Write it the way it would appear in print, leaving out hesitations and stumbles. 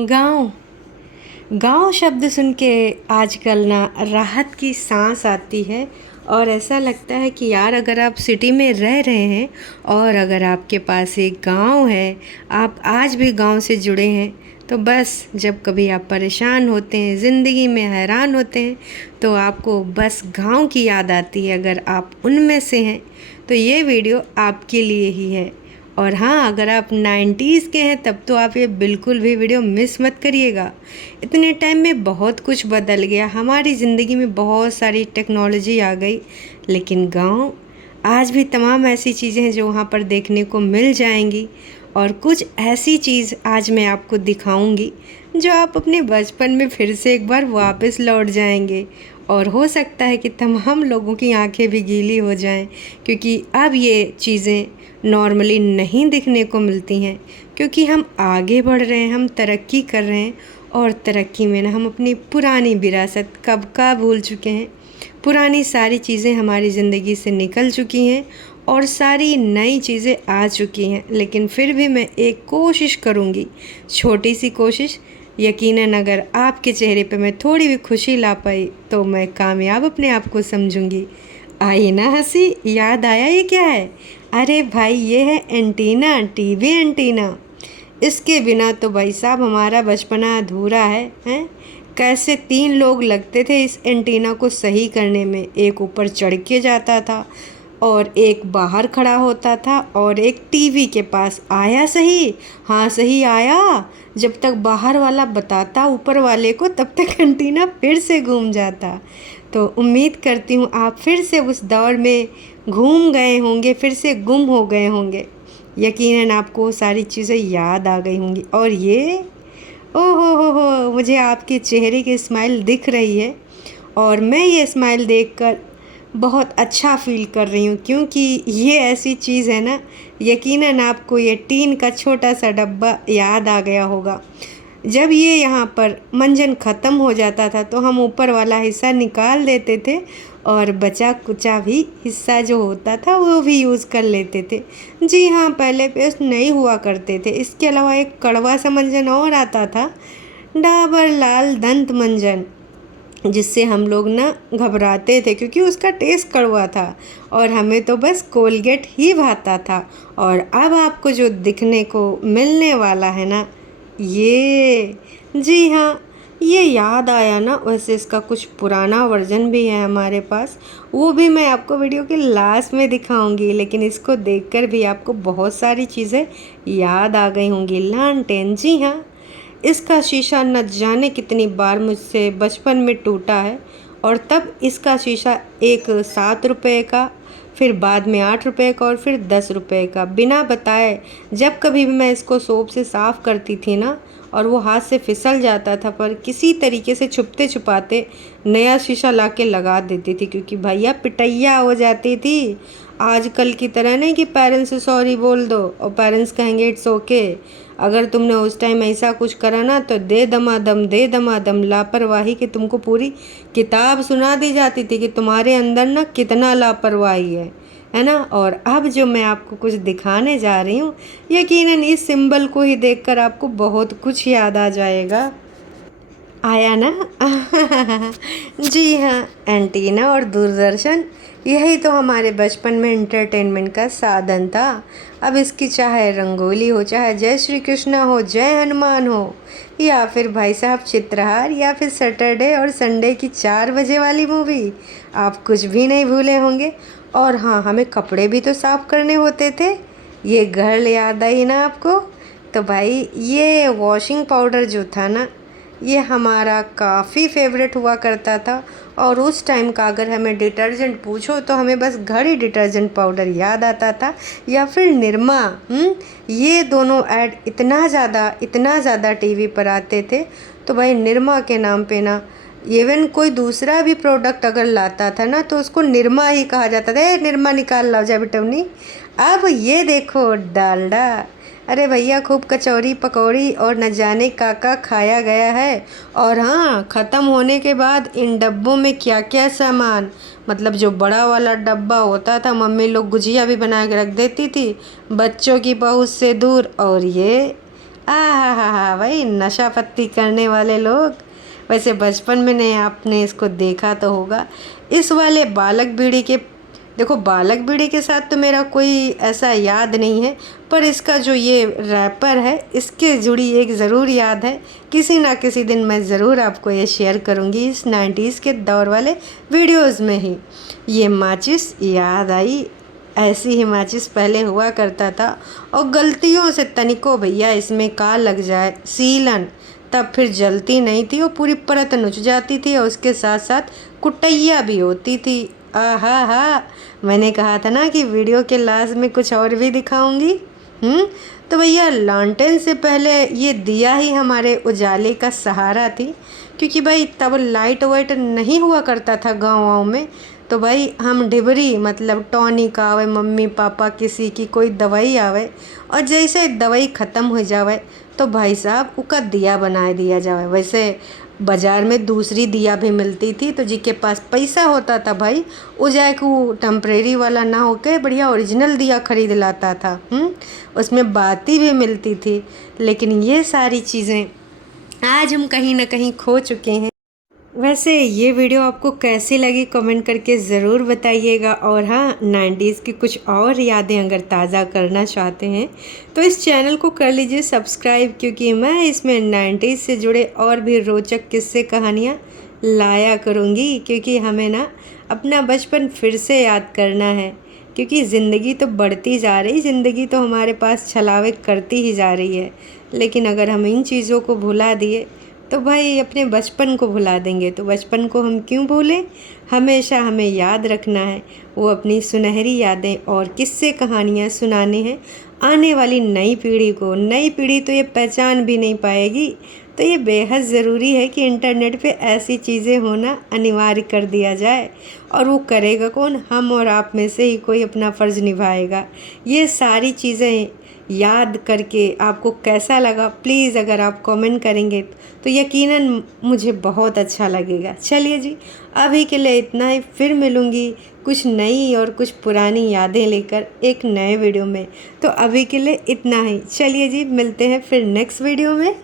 गाँव गाँव शब्द सुन के आजकल ना राहत की सांस आती है। और ऐसा लगता है कि यार अगर आप सिटी में रह रहे हैं और अगर आपके पास एक गाँव है, आप आज भी गाँव से जुड़े हैं, तो बस जब कभी आप परेशान होते हैं, ज़िंदगी में हैरान होते हैं, तो आपको बस गाँव की याद आती है। अगर आप उनमें से हैं तो ये वीडियो आपके लिए ही है। और हाँ, अगर आप 90s के हैं तब तो आप ये बिल्कुल भी वीडियो मिस मत करिएगा। इतने टाइम में बहुत कुछ बदल गया, हमारी ज़िंदगी में बहुत सारी टेक्नोलॉजी आ गई, लेकिन गांव आज भी तमाम ऐसी चीज़ें हैं जो वहाँ पर देखने को मिल जाएंगी। और कुछ ऐसी चीज़ आज मैं आपको दिखाऊंगी जो आप अपने बचपन में फिर से एक बार वापस लौट जाएंगे। और हो सकता है कि तमाम लोगों की आंखें भी गीली हो जाएं, क्योंकि अब ये चीज़ें नॉर्मली नहीं दिखने को मिलती हैं। क्योंकि हम आगे बढ़ रहे हैं, हम तरक्की कर रहे हैं, और तरक्की में ना हम अपनी पुरानी विरासत कब का भूल चुके हैं। पुरानी सारी चीज़ें हमारी ज़िंदगी से निकल चुकी हैं और सारी नई चीज़ें आ चुकी हैं। लेकिन फिर भी मैं एक कोशिश करूँगी, छोटी सी कोशिश। यकीनन अगर आपके चेहरे पे मैं थोड़ी भी खुशी ला पाई तो मैं कामयाब अपने आप को समझूंगी। आई ना हंसी, याद आया ये क्या है? अरे भाई, ये है एंटीना, टीवी एंटीना। इसके बिना तो भाई साहब हमारा बचपना अधूरा है। कैसे 3 लोग लगते थे इस एंटीना को सही करने में। एक ऊपर चढ़ के जाता था और एक बाहर खड़ा होता था और एक टीवी के पास। आया सही? हाँ सही आया। जब तक बाहर वाला बताता ऊपर वाले को, तब तक एंटीना फिर से घूम जाता। तो उम्मीद करती हूँ आप फिर से उस दौर में घूम गए होंगे, फिर से गुम हो गए होंगे। यकीनन आपको सारी चीज़ें याद आ गई होंगी। और ये ओहो हो, मुझे आपके चेहरे की स्माइल दिख रही है और मैं ये स्माइल देखकर बहुत अच्छा फ़ील कर रही हूँ, क्योंकि ये ऐसी चीज़ है ना, यकीनन आपको ये टीन का छोटा सा डब्बा याद आ गया होगा। जब ये यहाँ पर मंजन ख़त्म हो जाता था तो हम ऊपर वाला हिस्सा निकाल देते थे और बचा कुचा भी हिस्सा जो होता था वो भी यूज़ कर लेते थे। जी हाँ, पहले पेस्ट नहीं हुआ करते थे। इसके अलावा एक कड़वा सा मंजन और आता था, डाबर लाल दंत मंजन, जिससे हम लोग ना घबराते थे क्योंकि उसका टेस्ट कड़वा था और हमें तो बस कोलगेट ही भाता था। और अब आपको जो दिखने को मिलने वाला है ना, ये, जी हाँ, ये याद आया ना। वैसे इसका कुछ पुराना वर्जन भी है हमारे पास, वो भी मैं आपको वीडियो के लास्ट में दिखाऊंगी। लेकिन इसको देखकर भी आपको बहुत सारी चीज़ें याद आ गई होंगी। लालटेन, जी हाँ, इसका शीशा न जाने कितनी बार मुझसे बचपन में टूटा है। और तब इसका शीशा एक 7 रुपये का, फिर बाद में 8 रुपये का और फिर 10 रुपये का, बिना बताए जब कभी भी मैं इसको सोप से साफ़ करती थी ना, और वो हाथ से फिसल जाता था, पर किसी तरीके से छुपते छुपाते नया शीशा ला के लगा देती थी, क्योंकि भैया पिटैया हो जाती थी। आजकल की तरह नहीं कि पेरेंट्स से सॉरी बोल दो और पेरेंट्स कहेंगे इट्स ओके। अगर तुमने उस टाइम ऐसा कुछ करा ना तो दे दमादम लापरवाही कि तुमको पूरी किताब सुना दी जाती थी कि तुम्हारे अंदर ना कितना लापरवाही है ना। और अब जो मैं आपको कुछ दिखाने जा रही हूँ, यकीनन इस सिंबल को ही देखकर आपको बहुत कुछ याद आ जाएगा। आया ना? जी हाँ, एंटीना और दूरदर्शन, यही तो हमारे बचपन में एंटरटेनमेंट का साधन था। अब इसकी चाहे रंगोली हो, चाहे जय श्री कृष्णा हो, जय हनुमान हो, या फिर भाई साहब चित्रहार, या फिर सैटरडे और संडे की 4 बजे वाली मूवी, आप कुछ भी नहीं भूले होंगे। और हाँ, हमें कपड़े भी तो साफ़ करने होते थे। ये गर्ल याद आई ना आपको? तो भाई ये वॉशिंग पाउडर जो था ना, ये हमारा काफ़ी फेवरेट हुआ करता था। और उस टाइम का अगर हमें डिटर्जेंट पूछो तो हमें बस घड़ी डिटर्जेंट पाउडर याद आता था, या फिर निरमा। ये दोनों ऐड इतना ज़्यादा टीवी पर आते थे। तो भाई निरमा के नाम पे ना, इवन कोई दूसरा भी प्रोडक्ट अगर लाता था ना तो उसको निरमा ही कहा जाता था। निरमा निकाल लाओ जा बेटवनी। अब ये देखो डालडा। अरे भैया, खूब कचौरी पकौड़ी और न जाने काका खाया गया है। और हाँ, ख़त्म होने के बाद इन डब्बों में क्या क्या सामान, मतलब जो बड़ा वाला डब्बा होता था, मम्मी लोग गुजिया भी बना के रख देती थी बच्चों की पहुँच से दूर। और ये हा भाई, नशा पत्ती करने वाले लोग। वैसे बचपन में नहीं आपने इसको देखा तो होगा। इस वाले बालक बीड़ी के, देखो बालक बीड़ी के साथ तो मेरा कोई ऐसा याद नहीं है, पर इसका जो ये रैपर है इसके जुड़ी एक ज़रूर याद है। किसी ना किसी दिन मैं ज़रूर आपको ये शेयर करूँगी। इस 90s के दौर वाले वीडियोज़ में ही ये माचिस याद आई। ऐसी ही माचिस पहले हुआ करता था, और गलतियों से तनिको भैया इसमें का लग जाए सीलन, तब फिर जलती नहीं थी, वो पूरी परत नुच जाती थी और उसके साथ साथ कुटैया भी होती थी। आहा हा, मैंने कहा था ना कि वीडियो के लास्ट में कुछ और भी दिखाऊंगी। तो भैया लालटेन से पहले ये दिया ही हमारे उजाले का सहारा थी, क्योंकि भाई तब लाइट वाइट नहीं हुआ करता था गाँव में। तो भाई हम डिबरी मतलब टॉनिक आवे, मम्मी पापा किसी की कोई दवाई आवे, और जैसे दवाई ख़त्म हो जावे तो भाई साहब उसका दिया बना दिया जावे। वैसे बाज़ार में दूसरी दिया भी मिलती थी, तो जिसके पास पैसा होता था भाई वो जाए कि वो टेम्परेरी वाला ना होके बढ़िया ओरिजिनल दिया खरीद लाता था। उसमें बाती भी मिलती थी। लेकिन ये सारी चीज़ें आज हम कहीं ना कहीं खो चुके हैं। वैसे ये वीडियो आपको कैसी लगी कमेंट करके ज़रूर बताइएगा। और हाँ, 90s की कुछ और यादें अगर ताज़ा करना चाहते हैं तो इस चैनल को कर लीजिए सब्सक्राइब, क्योंकि मैं इसमें 90s से जुड़े और भी रोचक किस्से कहानियाँ लाया करूँगी। क्योंकि हमें ना अपना बचपन फिर से याद करना है, क्योंकि ज़िंदगी तो बढ़ती जा रही, ज़िंदगी तो हमारे पास छलावे करती ही जा रही है। लेकिन अगर हम इन चीज़ों को भुला दिए तो भाई अपने बचपन को भुला देंगे। तो बचपन को हम क्यों भूलें? हमेशा हमें याद रखना है, वो अपनी सुनहरी यादें और किस्से कहानियाँ सुनाने हैं आने वाली नई पीढ़ी को। नई पीढ़ी तो ये पहचान भी नहीं पाएगी। तो ये बेहद ज़रूरी है कि इंटरनेट पे ऐसी चीज़ें होना अनिवार्य कर दिया जाए। और वो करेगा कौन? हम और आप में से ही कोई अपना फ़र्ज़ निभाएगा। ये सारी चीज़ें याद करके आपको कैसा लगा, प्लीज़ अगर आप कमेंट करेंगे तो यकीनन मुझे बहुत अच्छा लगेगा। चलिए जी, अभी के लिए इतना ही। फिर मिलूँगी कुछ नई और कुछ पुरानी यादें लेकर एक नए वीडियो में। तो अभी के लिए इतना ही। चलिए जी, मिलते हैं फिर नेक्स्ट वीडियो में।